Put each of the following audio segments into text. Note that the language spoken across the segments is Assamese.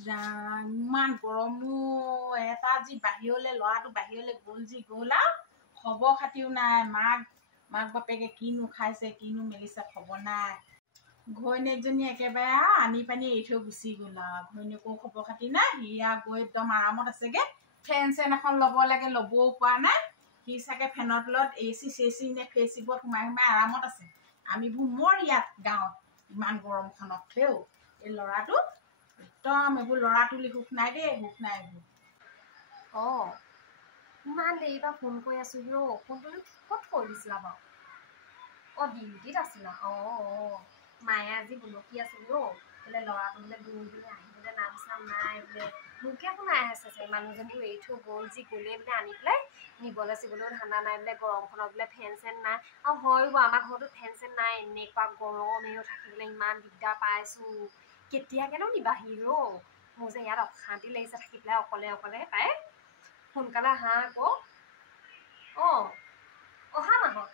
ৰাম ইমান গৰমো এটা যি বাহিৰলৈ ল'ৰাটো বাহিৰলৈ গ'ল যি গ'ল আৰু খবৰ খাতিও নাই মাক বাপেকে কিনো খাইছে কিনো মেলিছে খবৰ নাই ঘৈণীয়েকজনী একেবাৰে আৰু আনি পানি এৰি থৈ গুচি গ'ল আৰু ঘৈণীয়েকো খবৰ খাতি নাই সি আৰু গৈ একদম আৰামত আছেগে ফেন চেন এখন ল'ব লাগে ল'বও পৰা নাই সি চাগে ফেনৰ তলত এচি চেচি নে ফেচিবত সোমাই আৰামত আছে আমিবোৰ মোৰ ইয়াত গাঁৱত ইমান গৰমখনত থেও এই ল'ৰাটো একদম এইবোৰ ল'ৰা তুলি সুখ নাই দেই সুখ নাই এইবোৰ ইমান দেৰি পৰা ফোন কৰি আছো হিৰ ফোনটো ক'ত থৈ দিছিলা বাৰু ডিউটিত আছিলা মায়ে আজি বুলকি আছিল বোলে ল'ৰাটো বোলে দূৰ বোলে আহিবলৈ নাম চাম নাই বোলে মোকে শুনাই আছে মানুহজনীও এৰি থৈ গ'ল যি গ'লেই বোলে আনি পেলাই নিবলৈ চিবলৈও ধান্দা নাই বোলে গৰমখনত বোলে ফেন চেন নাই আৰু হয় বাৰু আমাৰ ঘৰতো ফেন চেন নাই এনেকুৱা গৰমেও থাকিবলৈ ইমান দিগদাৰ পাইছোঁ কেতিয়াকেনো নিবা হিৰ মোৰ যে ইয়াত অশান্তি লাগিছে থাকি পেলাই অকলে অকলে পাই সোনকালে আহা আকৌ অহা মাহত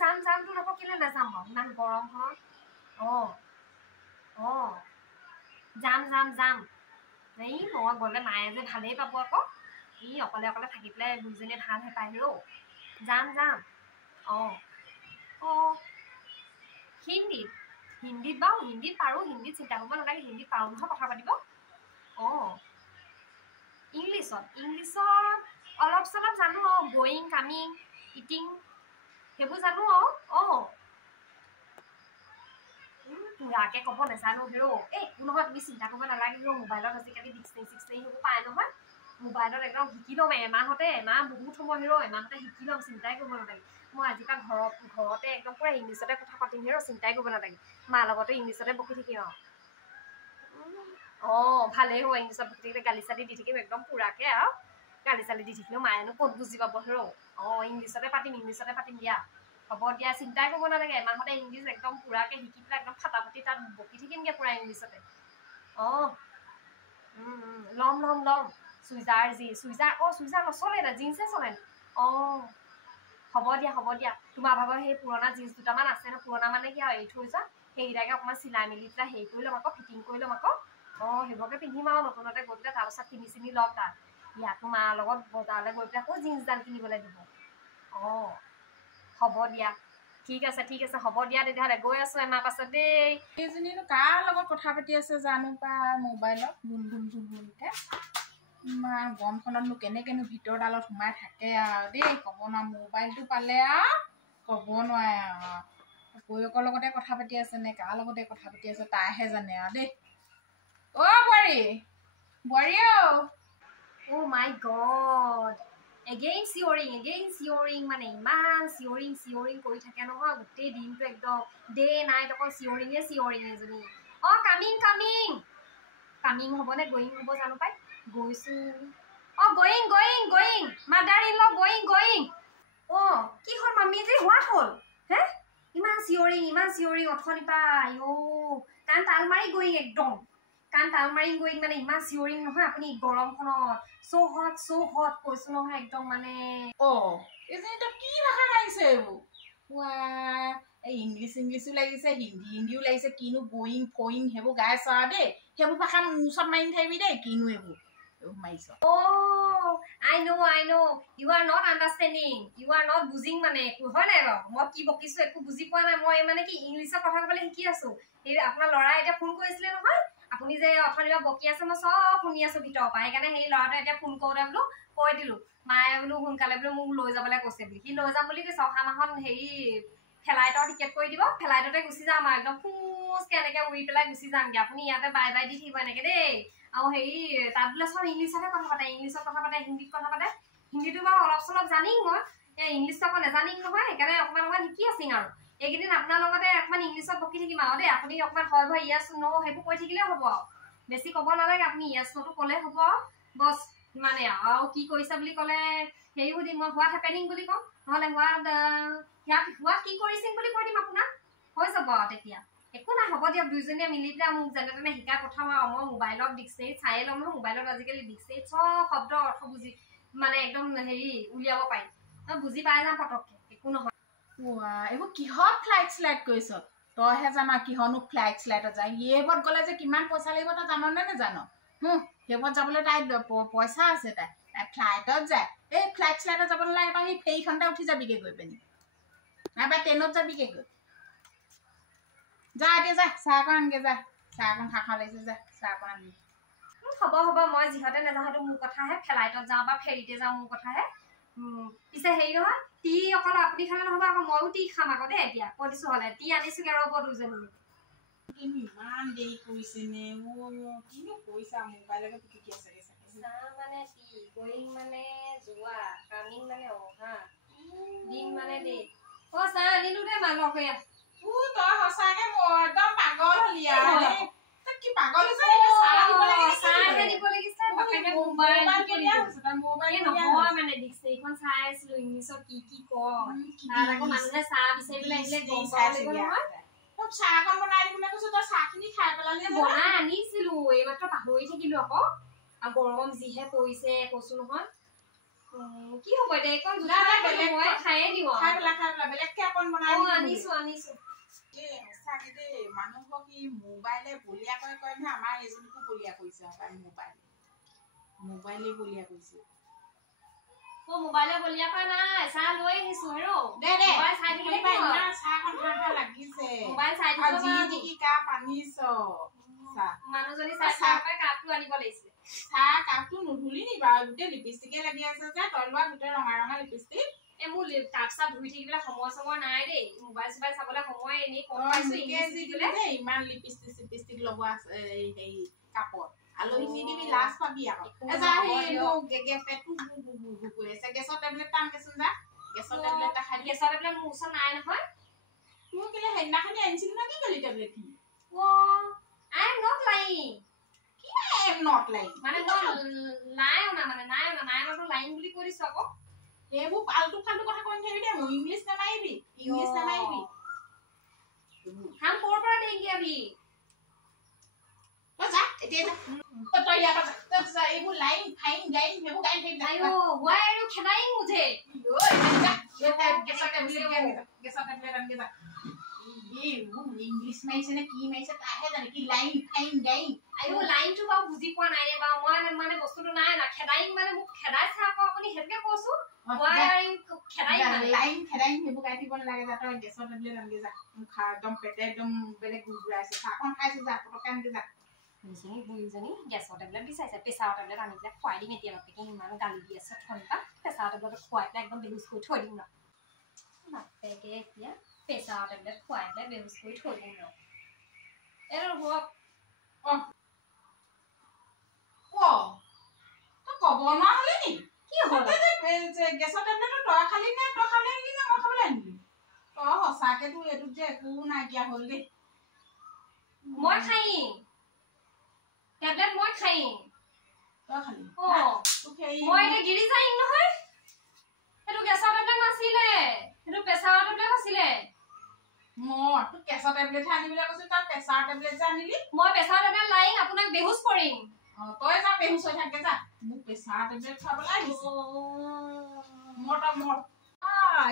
যাম তোৰ আকৌ কেলৈ নাযাম বাৰু ইমান গৰমখনত যাম এই মই গ'লে মায়ে যে ভালেই পাব আকৌ ই অকলে অকলে থাকি পেলাই দুইজনীয়ে ভালহে পায় ৰ যাম হিন্দীত বাৰু হিন্দীত পাৰোঁ হিন্দীত চিন্তা কৰিব নালাগে হিন্দীত পাৰোঁ নহয় কথা পাতিব ইংলিছত অলপ চলপ জানো গয়িং কামিং ইটিং সেইবোৰ জানো পুৰাকে ক'ব নাজানো হেৰ একো নহয় তুমি চিন্তা কৰিব নালাগে মোবাইলত আজিকালি ডিক্সনেৰী সেইবোৰ পায় নহয় মোবাইলত একদম শিকি ল'ম এমাহ বহুত সময় হেৰ এমাহতে শিকি ল'ম চিন্তাই কৰিব নালাগে মই আজিৰ পৰা ঘৰতে একদম পূৰা ইংলিছতে কথা পাতিম হেৰ চিন্তাই কৰিব নালাগে মাৰ লগতে ইংলিছতে বকি থাকিম ভালেই হ'ব ইংলিছত বকি থাকিলে গালি চালি দি থাকিম একদম পুৰাকে আৰু গালি চালি দি থাকিলেও মায়েনো ক'ত বুজি পাব হেৰ ইংলিছতে পাতিম দিয়া হ'ব দিয়া চিন্তাই কৰিব নালাগে এমাহতে ইংলিছ একদম পুৰাকে শিকি পেলাই একদম ফাটাফাটি তাত বকি থাকিমগৈ পুৰা ইংলিছতে ল'ম চুইজাৰ নচলে না জিন্সহে চলে হ'ব দিয়া তোমাৰ ভাগৰ সেই পুৰণা জিন্স দুটামান আছে ন পুৰণা মানে কি আৰু এৰি থৈ যোৱা সেইকেইটাকে অকণমান চিলাই মেলি পেলাই হেৰি কৰি ল'ম আকৌ ফিটিং কৰি ল'ম আকৌ সেইবোৰকে পিন্ধিম আৰু নতুনতে গৈ পেলাই তাৰপাছত কিনি ল'ম তাত ইয়াতো মাৰ লগত বজাৰলৈ গৈ পেলাই আকৌ জিন্সডাল কিনিবলৈ দিব হ'ব দিয়া ঠিক আছে হ'ব দিয়া তেতিয়াহ'লে গৈ আছো এমাহ পাছত দেই এইজনীনো কাৰ লগত কথা পাতি আছে জানো পাই মোবাইলত গুণগুণকে ইমান গৰমখনতনো কেনেকেনো ভিতৰডালত সোমাই থাকে আৰু দেই ক'ব নোৱাৰে মোবাইলটো পালে আৰু ক'ব নোৱাৰে আৰু বৌয়েকৰ লগতে কথা পাতি আছে নে কাৰ লগতে কথা পাতি আছে তাইহে জানে আৰু দেই বোৱাৰী মাই গড এগেইন চিঞৰিং মানে ইমান চিঞৰিং কৰি থাকে নহয় গোটেই দিনটো একদম ডে নাইট অকল চিঞৰিং এজনী কামিং হ'বনে গয়িং হ'ব জানো পাই গৈছো going mother in law going কি হ'ল মামী যে হোৱাট হ'ল হে ইমান চিঞৰিং অথনিৰ পৰা কাণ তাল মাৰি গয়িং একদম মানে ইমান চিঞৰিং নহয় আপুনি গৰমখনত চ' হট কৈছো নহয় একদম মানে এইজনীতো কি ভাষা লাগিছে এইবোৰ এই ইংলিছো লাগিছে হিন্দীও লাগিছে কিনো গয়িং ফয়িং সেইবোৰ গাই আছা দেই সেইবোৰ ভাষা মুচত মাৰি নাথাকিবি দেই কিনো এইবোৰ মাৰিছ I know you are not understanding you are not বুজিং মানে হয় নাই বাৰু মই কি বকিছো একো বুজি পোৱা নাই মই মানে কি ইংলিছত কথা ক'বলৈ শিকি আছো এই আপোনাৰ ল'ৰাই এতিয়া ফোন কৰিছিলে নহয় আপুনি যে অথনিবা বকি আছে মই চব শুনি আছো ভিতৰৰ পৰা সেইকাৰণে সেই ল'ৰাটোৱে এতিয়া ফোন কৰোঁতে বোলো কৈ দিলো মায়ে বোলো সোনকালে বোলো মোক লৈ যাবলৈ কৈছে বুলি সি লৈ যাম বুলি কৈছে অহা মাহত হেৰি ফ্লাইটৰ টিকেট কৰি দিব ফ্লাইটতে গুচি যাম আৰু একদম খোজকে এনেকে উৰি পেলাই গুচি যামগে আপুনি ইয়াতে বাই দি থাকিব এনেকে দেই আৰু হেৰি তাত বোলে চব ইংলিছতে কথা পাতে হিন্দীত কথা পাতে হিন্দীটো বাৰু অলপ চলপ জানিম মই ইংলিছটো আকৌ নেজানিম নহয় সেইকাৰণে অকণমান শিকি আছিং আৰু এইকেইদিন আপোনাৰ লগতে অকণমান ইংলিছত বকি থাকিম আৰু দেই আপুনি অকণমান হয় ইয়েছ ন' সেইবোৰ কৈ থাকিলেও হ'ব আৰু বেছি ক'ব নালাগে আপুনি ইয়েছ ন'টো ক'লে হ'ব বছ সিমানে আৰু কি কৰিছে বুলি ক'লে হেৰি সুধিম মই হোৱাট হেপেনিং বুলি ক'ম নহ'লে হোৱাট কি কৰিছিং বুলি কৈ দিম আপোনাক হৈ যাব আৰু তেতিয়া একো নাই হ'ব দিয়ক দুইজনীয়ে মিলি পেলাই মোক যেনে তেনে শিকাই পঠাম আৰু মই মোবাইলত ডিক্সনেৰী চায়ে ল'ম নহয় মোবাইলত আজিকালি ডিক্সনেৰীত চব শব্দৰ অৰ্থ বুজি মানে একদম হেৰি উলিয়াব পাৰি বুজি পাই যাম পটককে একো নহয় এইবোৰ কিহত ফ্লাইট কৰিছ তইহে জানা কিহনো ফ্লাইটত যায় সেইবোৰত গ'লে যে কিমান পইচা লাগিব তই জাননে নেজানো সেইবোৰত যাবলৈ তাই পইচা আছে তাই ফ্লাইটত যায় এই ফ্লাইটত যাব নালাগে তই সেই ফেৰীখনতে উঠি যাবিগে গৈ পিনি নাইবা ট্ৰেইনত যাবিগে গৈ যা এতিয়া যা চাহ অকণ আনগে যা চাহ অকণ খাওঁ লাগিছে যা চাহ অকণ আনগে হ'ব হ'ব মই যিহতে নাযাওঁ সেইটো মোৰ কথাহে ফ্লাইটত যাওঁ বা ফেৰীতে যাওঁ মোৰ কথাহে পিছে হেৰি নহয় টি অকল আপুনি খালে নহ'ব আকৌ ময়ো টি খাম আকৌ দেই এতিয়া কৈ দিছোঁ হ'লে টি আনিছোগে ৰ'ব দুজনী ইমান দেৰি কৰিছে নে কিনো কৰিছা মোবাইলতে পিটিকি আছে চাহ মানে টি গ'য়িং মানে যোৱা কামিং মানে অহা দিন মানে দেই চাহ আনিলো দেই মানুহক এয়া তই সঁচাকে একদম পাগল হলি কি পাগল হৈছে দিব লাগিছে বাপেকে মোবাইল নহয় মানে ডিক্সনাৰীখন চাই আছিলো ইংলিছত কি কি কয় তাত আকৌ মানুহে চাহ বিচাৰি পেলাই আহিলে গম পাব লাগিব নহয় চাহ অকণ বনাই দিবলৈ কৈছো তই চাহখিনি খাই পেলালি বনাই আনিছিলো এইমাত্ৰ পাহৰি থাকিলো আকৌ আৰু গৰম যিহে পৰিছে কৈছো নহয় কি হ'ব এতিয়া এইকণ মই খায়ে দিওঁ খাই পেলা বেলেগকে অকণ বনাই আনিছো সঁচাকে দেই মানুহক কি মোবাইলে বলিয়া কয় নহয় আমাৰ এজনীকো বলিয়া কৰিছে মোবাইলে বলিয়া কৰিছে মোবাইলে বলিয়া কৰা নাই চাহ লৈ আহিছো হেৰো মোবাইল চাই থাকিলে চাহখন খাই লাগিছে মোবাইল চাই থাকিলে পানীছ মানুহজনী চাহ কাপটো আনিব লাগিছিলে চাহ কাপটো নুধুলি নি বাৰু গোটেই লিপষ্টিকে লাগি আছে যে তই লোৱা গোটেই ৰঙা ৰঙা লিপষ্টিক মোৰ কাপ চাপ ধুই থাকিবলৈ সময় নাই দেই মোবাইল চোবাইল চাবলৈ সময় এনেই কম পাইছো ইমান লিপষ্টিক লগোৱা আছে হেৰি কাপত আলহী নিদিবি লাজ পাবি আকৌ গেছৰ টেবলেট এটা আনকেচোন যা গেছৰ টেবলেট এটা খাই গেছৰ টেবলেট মোৰ ওচৰত নাই নহয় তোৰ কেলে সেইদিনাখনি আনিছিলি না কি গলি টেবলেট খিনি I am not lying কি I am not lying মানে মই নাই অনাটো লাইন বুলি কৰিছো আকৌ এইবোৰ ফাল্টু কথা কৈ থাকিবি দে মই ইংলিছ নামাৰিবি हम कोर पर देंगे अभी तो जा এতিয়া যা तो या तो जा এইবোৰ লাইন ফাইন গাইন হেবু গাইন থাকিবি আয়ো why are you खिलाएंगे मुझे গেছৰ টেবলেট আনগে যা इंग्लिश माइसे ने की माइसे काहे जाने की लाइन फाइन गाइन आयो लाइन तो बा बुझी पोৱা নাই रे बा মই মানে বস্তুটো নাই না খেদাইং মানে মোক খেদাইছা আকৌ আপুনি হেতকে কৈছো ওয়াৰিং খেদাইং মানে লাইন খেদাইং হেবু কাটি বন লাগে যা তই গেছৰ টেবলেট আনগে যা খা একদম পেটে একদম বেলেগ গুজৰাইছে খাখন খাইছে যা পটকে আনগে যা বুইজনী গেছৰ টেবলেট বিচাৰিছে প্ৰেছাৰ টেবলেট আনি পেলাই খুৱাই দিম এতিয়া বাপেকে ইমান গালি দি আছে ঠনপা প্ৰেছাৰ টেবলেট খুৱাই পেলাই একদম বেহুচ কৰি থৈ দিম না বাপেকে এতিয়া প্ৰেছাৰ টেবলেট খুৱাই পেলাই বেহুচ কৰি থৈ দিম ন এৰ হোক তো কব না হলে নি কি হ'ল গেছৰ টেবলেট তই খালি নে তই খালে নি না মই খাবলৈ আনিলি সঁচাকে তো এটো যে একো নাইকিয়া হ'ল দেই মই খাইম টেবলেট মই খাইম তই খালি মই এতিয়া গিৰি যাইম নহয় সেইটো গেছৰ টেবলেট নাছিলে সেইটো প্ৰেছাৰৰ টেবলেট আছিলে মই তো কেঁচা টেবলেট আনিবলৈ কৈছো তই প্ৰেছাৰ টেবলেট যে আনিলি মই প্ৰেছাৰ টেবলেট লাইং আপোনাক বেহুচ কৰিম তই যা বেহুচ হৈ থাকে যা মোক প্ৰেছাৰ টেবলেট খাবলৈ আহিছে মোৰ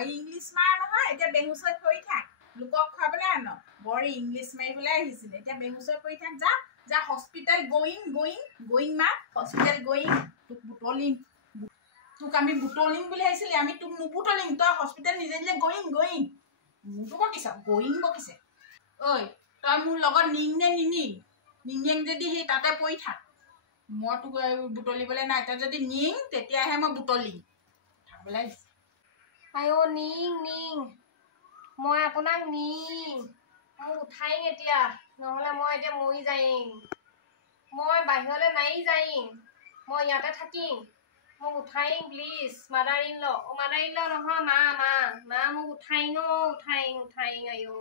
ইংলিছ মাৰ নহয় এতিয়া বেহুচ হৈ পৰি থাক লোকক খাবলৈ আন বৰ ইংলিছ মাৰিবলৈ আহিছিলে এতিয়া বেহুচ হৈ পৰি থাক যা যা হস্পিটেল গোয়িং মা হস্পিটেল গোয়িং তোক বুটলিম তোক আমি বুটলিম বুলি আহিছিলি আমি তোক নুবুটলিম তই হস্পিটেল নিজে নিজে গোয়িং মোৰতো বকিছে গোয়িং বকিছে ঐ তই মোৰ লগত নিং নে নিং যদি সেই তাতে পৰি থাক মই তোক বুটলিবলৈ নাই তই যদি নিং তেতিয়াহে মই বুটলিম খাবলৈ আহিছে আয়ো নিং মই আপোনাক নিং মোক উঠাইং এতিয়া নহ'লে মই এতিয়া মৰি যাইম মই বাহিৰলৈ নাই যাইম মই ইয়াতে থাকিম মোক উঠাইং প্লিজ মাদাৰ ইন ল নহয় মা মোক উঠাইং আয়ো